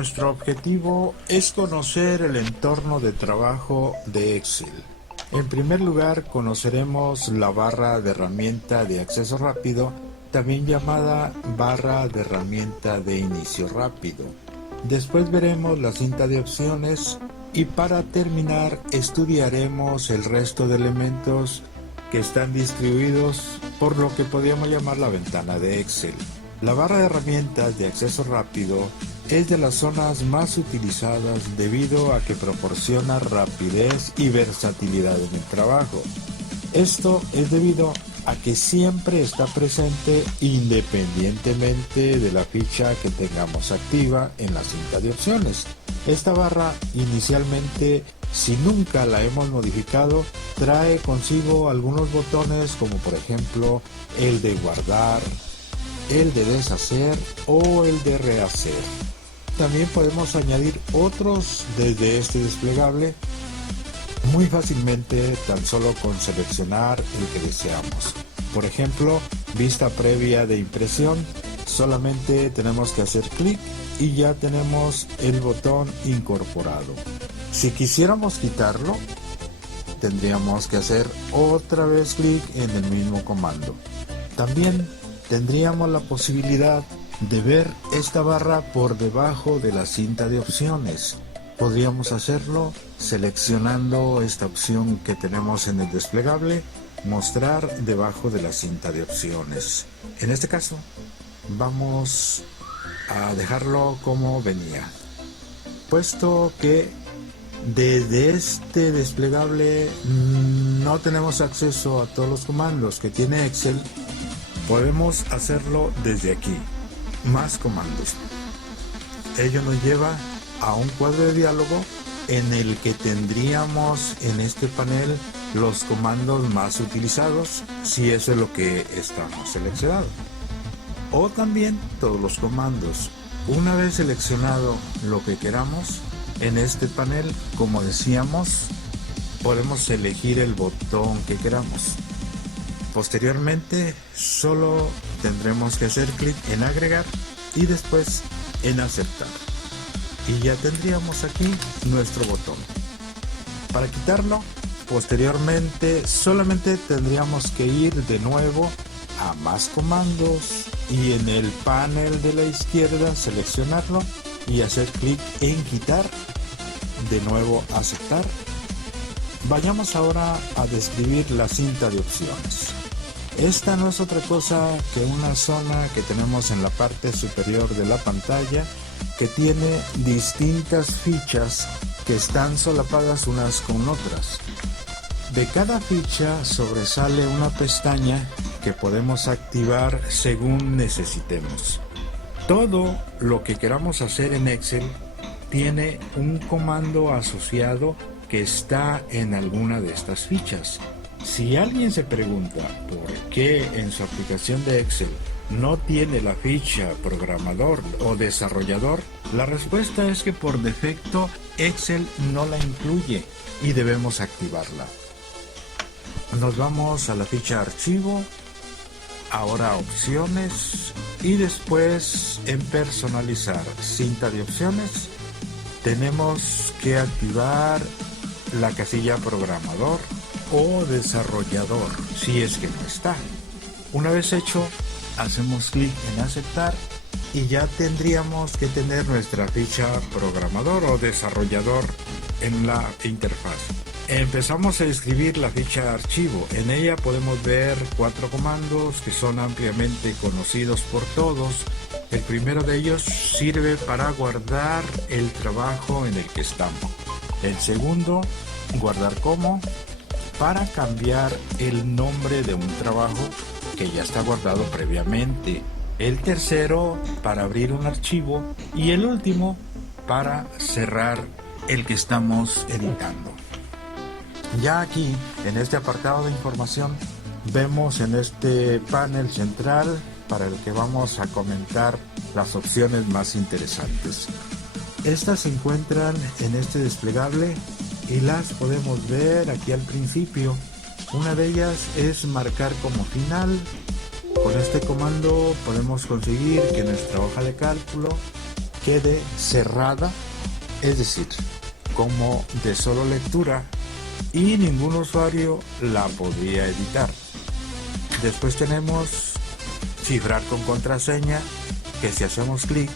Nuestro objetivo es conocer el entorno de trabajo de Excel. En primer lugar, conoceremos la barra de herramienta de acceso rápido, también llamada barra de herramienta de inicio rápido. Después veremos la cinta de opciones y para terminar estudiaremos el resto de elementos que están distribuidos por lo que podríamos llamar la ventana de Excel. La barra de herramientas de acceso rápido es de las zonas más utilizadas debido a que proporciona rapidez y versatilidad en el trabajo. Esto es debido a que siempre está presente independientemente de la ficha que tengamos activa en la cinta de opciones. Esta barra inicialmente, si nunca la hemos modificado, trae consigo algunos botones como por ejemplo el de guardar, el de deshacer o el de rehacer. También podemos añadir otros desde este desplegable muy fácilmente, tan solo con seleccionar el que deseamos. Por ejemplo, vista previa de impresión, solamente tenemos que hacer clic y ya tenemos el botón incorporado. Si quisiéramos quitarlo, tendríamos que hacer otra vez clic en el mismo comando. También tendríamos la posibilidad de ver esta barra por debajo de la cinta de opciones. Podríamos hacerlo seleccionando esta opción que tenemos en el desplegable, mostrar debajo de la cinta de opciones. En este caso, vamos a dejarlo como venía, puesto que desde este desplegable no tenemos acceso a todos los comandos que tiene Excel. Podemos hacerlo desde aquí, más comandos. Ello nos lleva a un cuadro de diálogo en el que tendríamos en este panel los comandos más utilizados, si eso es lo que estamos seleccionando, o también todos los comandos. Una vez seleccionado lo que queramos, en este panel, como decíamos, podemos elegir el botón que queramos. Posteriormente, solo tendremos que hacer clic en agregar y después en aceptar. Y ya tendríamos aquí nuestro botón. Para quitarlo, posteriormente solamente tendríamos que ir de nuevo a más comandos y en el panel de la izquierda seleccionarlo y hacer clic en quitar, de nuevo aceptar. Vayamos ahora a describir la cinta de opciones. Esta no es otra cosa que una zona que tenemos en la parte superior de la pantalla que tiene distintas fichas que están solapadas unas con otras. De cada ficha sobresale una pestaña que podemos activar según necesitemos. Todo lo que queramos hacer en Excel tiene un comando asociado que está en alguna de estas fichas. Si alguien se pregunta por qué en su aplicación de Excel no tiene la ficha programador o desarrollador, la respuesta es que por defecto Excel no la incluye y debemos activarla. Nos vamos a la ficha archivo, ahora opciones y después en personalizar cinta de opciones tenemos que activar la casilla programador o desarrollador si es que no está. Una vez hecho, hacemos clic en aceptar y ya tendríamos que tener nuestra ficha programador o desarrollador en la interfaz. Empezamos a escribir la ficha archivo. En ella podemos ver 4 comandos que son ampliamente conocidos por todos. El primero de ellos sirve para guardar el trabajo en el que estamos. El segundo, guardar como, para cambiar el nombre de un trabajo que ya está guardado previamente. El tercero, para abrir un archivo. Y el último, para cerrar el que estamos editando. Ya aquí, en este apartado de información, vemos en este panel central para el que vamos a comentar las opciones más interesantes. Estas se encuentran en este desplegable y las podemos ver aquí al principio. Una de ellas es marcar como final. Con este comando podemos conseguir que nuestra hoja de cálculo quede cerrada, es decir, como de solo lectura, y ningún usuario la podría editar. Después tenemos cifrar con contraseña, que si hacemos clic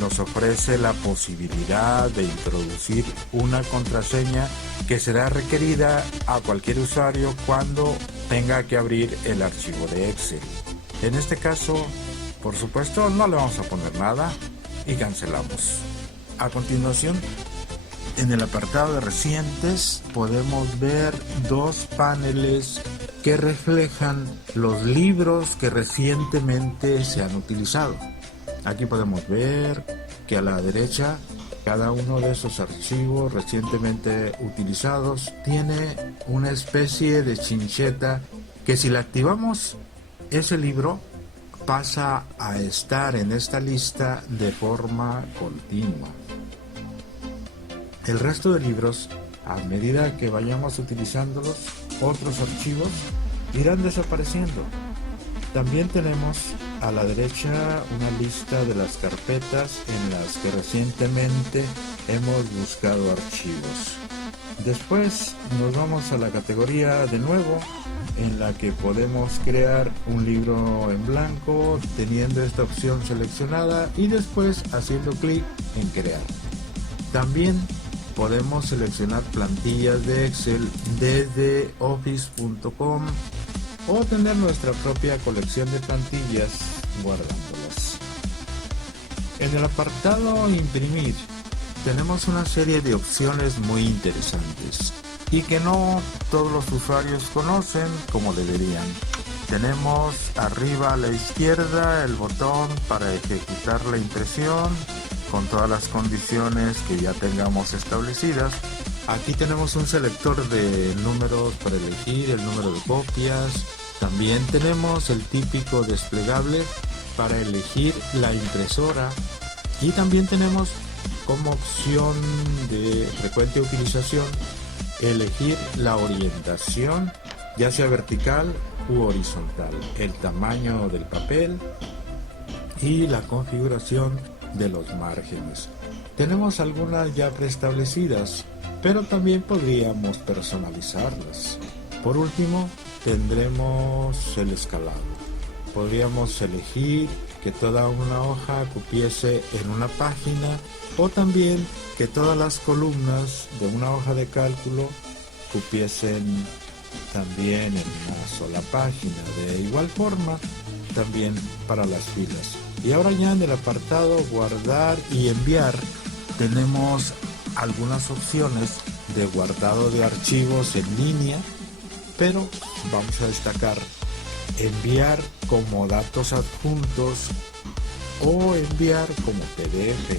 nos ofrece la posibilidad de introducir una contraseña que será requerida a cualquier usuario cuando tenga que abrir el archivo de Excel. En este caso, por supuesto, no le vamos a poner nada y cancelamos. A continuación, en el apartado de recientes podemos ver dos paneles que reflejan los libros que recientemente se han utilizado. Aquí podemos ver que a la derecha cada uno de esos archivos recientemente utilizados tiene una especie de chincheta que si la activamos, ese libro pasa a estar en esta lista de forma continua. El resto de libros, a medida que vayamos utilizándolos, otros archivos irán desapareciendo. También tenemos a la derecha una lista de las carpetas en las que recientemente hemos buscado archivos. Después nos vamos a la categoría de nuevo, en la que podemos crear un libro en blanco teniendo esta opción seleccionada y después haciendo clic en crear. También podemos seleccionar plantillas de Excel desde office.com o tener nuestra propia colección de plantillas guardándolas. En el apartado imprimir tenemos una serie de opciones muy interesantes y que no todos los usuarios conocen como deberían. Tenemos arriba a la izquierda el botón para ejecutar la impresión con todas las condiciones que ya tengamos establecidas. Aquí tenemos un selector de números para elegir el número de copias. También tenemos el típico desplegable para elegir la impresora. Y también tenemos como opción de frecuente utilización elegir la orientación, ya sea vertical u horizontal, el tamaño del papel y la configuración de los márgenes. Tenemos algunas ya preestablecidas, pero también podríamos personalizarlas. Por último, tendremos el escalado. Podríamos elegir que toda una hoja cupiese en una página o también que todas las columnas de una hoja de cálculo cupiesen también en una sola página. De igual forma, también para las filas. Y ahora ya en el apartado guardar y enviar tenemos algunas opciones de guardado de archivos en línea, pero vamos a destacar enviar como datos adjuntos o enviar como PDF.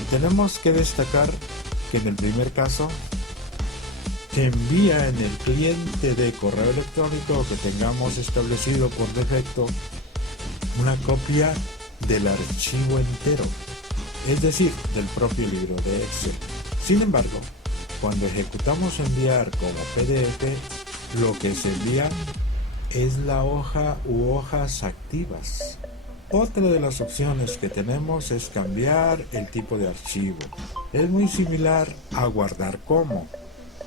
Y tenemos que destacar que en el primer caso se envía en el cliente de correo electrónico que tengamos establecido por defecto una copia del archivo entero, es decir, del propio libro de Excel. Sin embargo, cuando ejecutamos enviar como PDF, lo que se envía es la hoja u hojas activas. Otra de las opciones que tenemos es cambiar el tipo de archivo. Es muy similar a guardar como.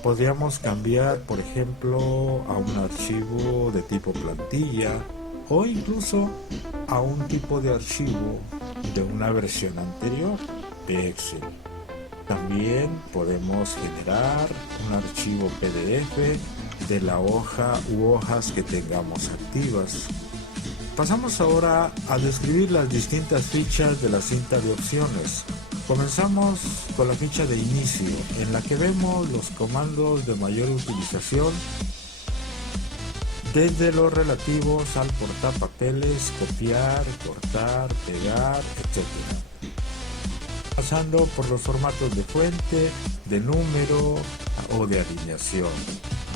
Podríamos cambiar, por ejemplo, a un archivo de tipo plantilla o incluso a un tipo de archivo de una versión anterior de Excel. También podemos generar un archivo PDF de la hoja u hojas que tengamos activas. Pasamos ahora a describir las distintas fichas de la cinta de opciones. Comenzamos con la ficha de inicio, en la que vemos los comandos de mayor utilización, desde los relativos al portapapeles, copiar, cortar, pegar, etc. Pasando por los formatos de fuente, de número o de alineación.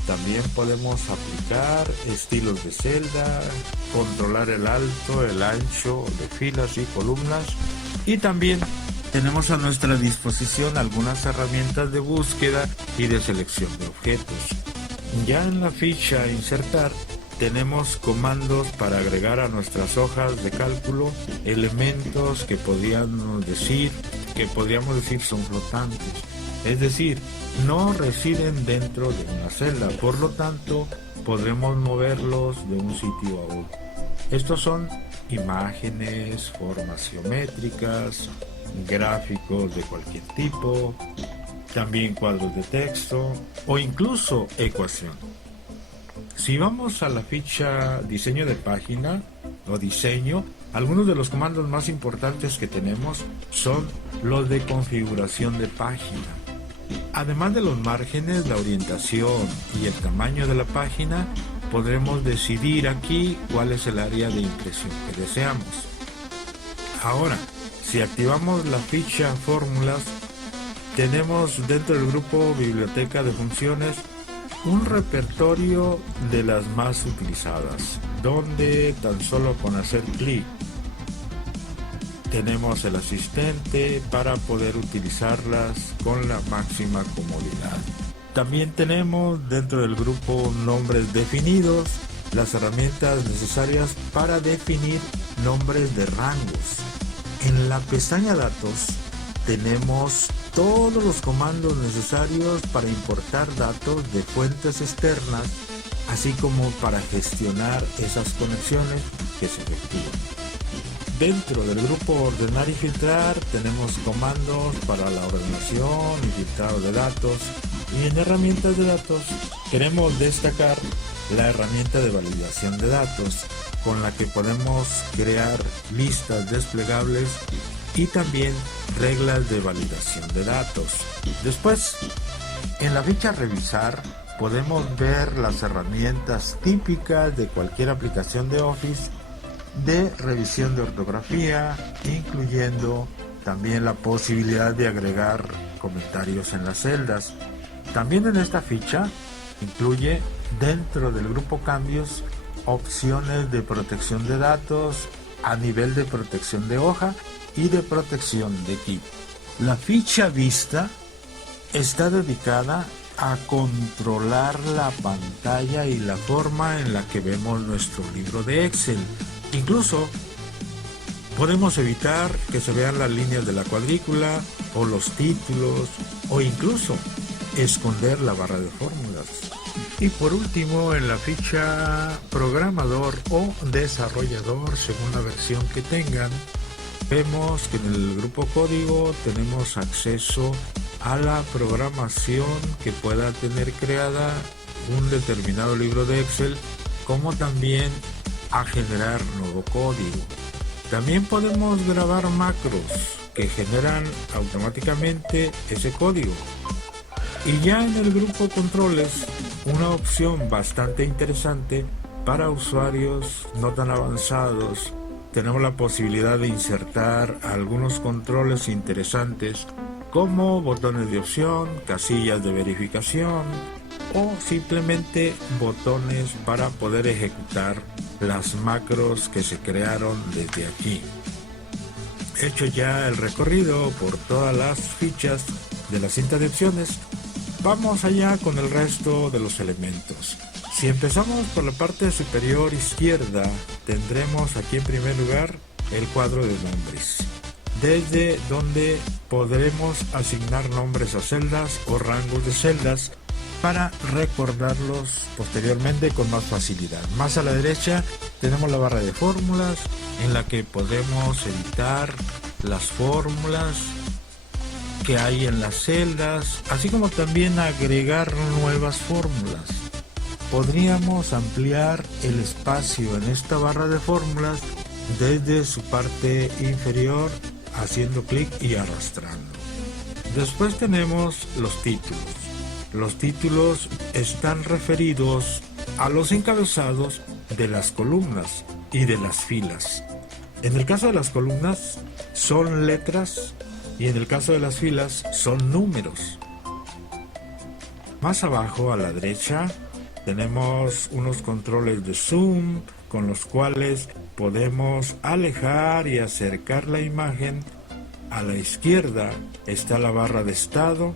También podemos aplicar estilos de celda, controlar el alto, el ancho de filas y columnas, y también tenemos a nuestra disposición algunas herramientas de búsqueda y de selección de objetos. Ya en la ficha insertar tenemos comandos para agregar a nuestras hojas de cálculo elementos que podríamos decir que podríamos decir son flotantes, es decir, no residen dentro de una celda, por lo tanto podremos moverlos de un sitio a otro. Estos son imágenes, formas geométricas, gráficos de cualquier tipo, también cuadros de texto o incluso ecuación. Si vamos a la ficha diseño de página o diseño, algunos de los comandos más importantes que tenemos son los de configuración de página. Además de los márgenes, la orientación y el tamaño de la página, podremos decidir aquí cuál es el área de impresión que deseamos. Ahora, si activamos la ficha fórmulas, tenemos dentro del grupo biblioteca de funciones un repertorio de las más utilizadas, donde tan solo con hacer clic tenemos el asistente para poder utilizarlas con la máxima comodidad. También tenemos dentro del grupo nombres definidos, las herramientas necesarias para definir nombres de rangos. En la pestaña datos tenemos todos los comandos necesarios para importar datos de fuentes externas, así como para gestionar esas conexiones que se efectúan. Dentro del grupo ordenar y filtrar tenemos comandos para la ordenación y filtrado de datos, y en herramientas de datos queremos destacar la herramienta de validación de datos, con la que podemos crear listas desplegables y también reglas de validación de datos. Después, en la ficha revisar podemos ver las herramientas típicas de cualquier aplicación de Office de revisión de ortografía, incluyendo también la posibilidad de agregar comentarios en las celdas. También en esta ficha incluye dentro del grupo cambios opciones de protección de datos a nivel de protección de hoja y de protección de equipo. La ficha vista está dedicada a controlar la pantalla y la forma en la que vemos nuestro libro de Excel. Incluso podemos evitar que se vean las líneas de la cuadrícula o los títulos, o incluso esconder la barra de fórmulas. Y por último, en la ficha programador o desarrollador, según la versión que tengan, vemos que en el grupo código tenemos acceso a la programación que pueda tener creada un determinado libro de Excel, como también a generar nuevo código. También podemos grabar macros que generan automáticamente ese código. Y ya en el grupo controles, una opción bastante interesante para usuarios no tan avanzados, tenemos la posibilidad de insertar algunos controles interesantes como botones de opción, casillas de verificación o simplemente botones para poder ejecutar las macros que se crearon desde aquí. Hecho ya el recorrido por todas las fichas de la cinta de opciones, vamos allá con el resto de los elementos. Si empezamos por la parte superior izquierda, tendremos aquí en primer lugar el cuadro de nombres, desde donde podremos asignar nombres a celdas o rangos de celdas para recordarlos posteriormente con más facilidad. Más a la derecha tenemos la barra de fórmulas, en la que podemos editar las fórmulas que hay en las celdas, así como también agregar nuevas fórmulas. Podríamos ampliar el espacio en esta barra de fórmulas desde su parte inferior haciendo clic y arrastrando. Después tenemos los títulos. Los títulos están referidos a los encabezados de las columnas y de las filas. En el caso de las columnas son letras y en el caso de las filas son números. Más abajo a la derecha tenemos unos controles de zoom con los cuales podemos alejar y acercar la imagen. A la izquierda está la barra de estado,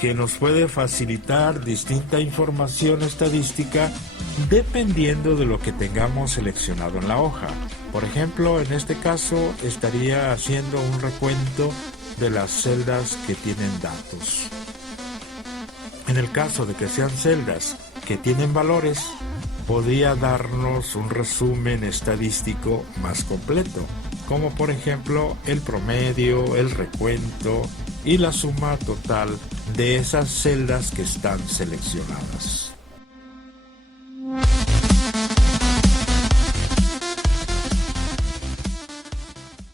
que nos puede facilitar distinta información estadística dependiendo de lo que tengamos seleccionado en la hoja. Por ejemplo, en este caso estaría haciendo un recuento de las celdas que tienen datos. En el caso de que sean celdas que tienen valores, podría darnos un resumen estadístico más completo, como por ejemplo el promedio, el recuento y la suma total de esas celdas que están seleccionadas.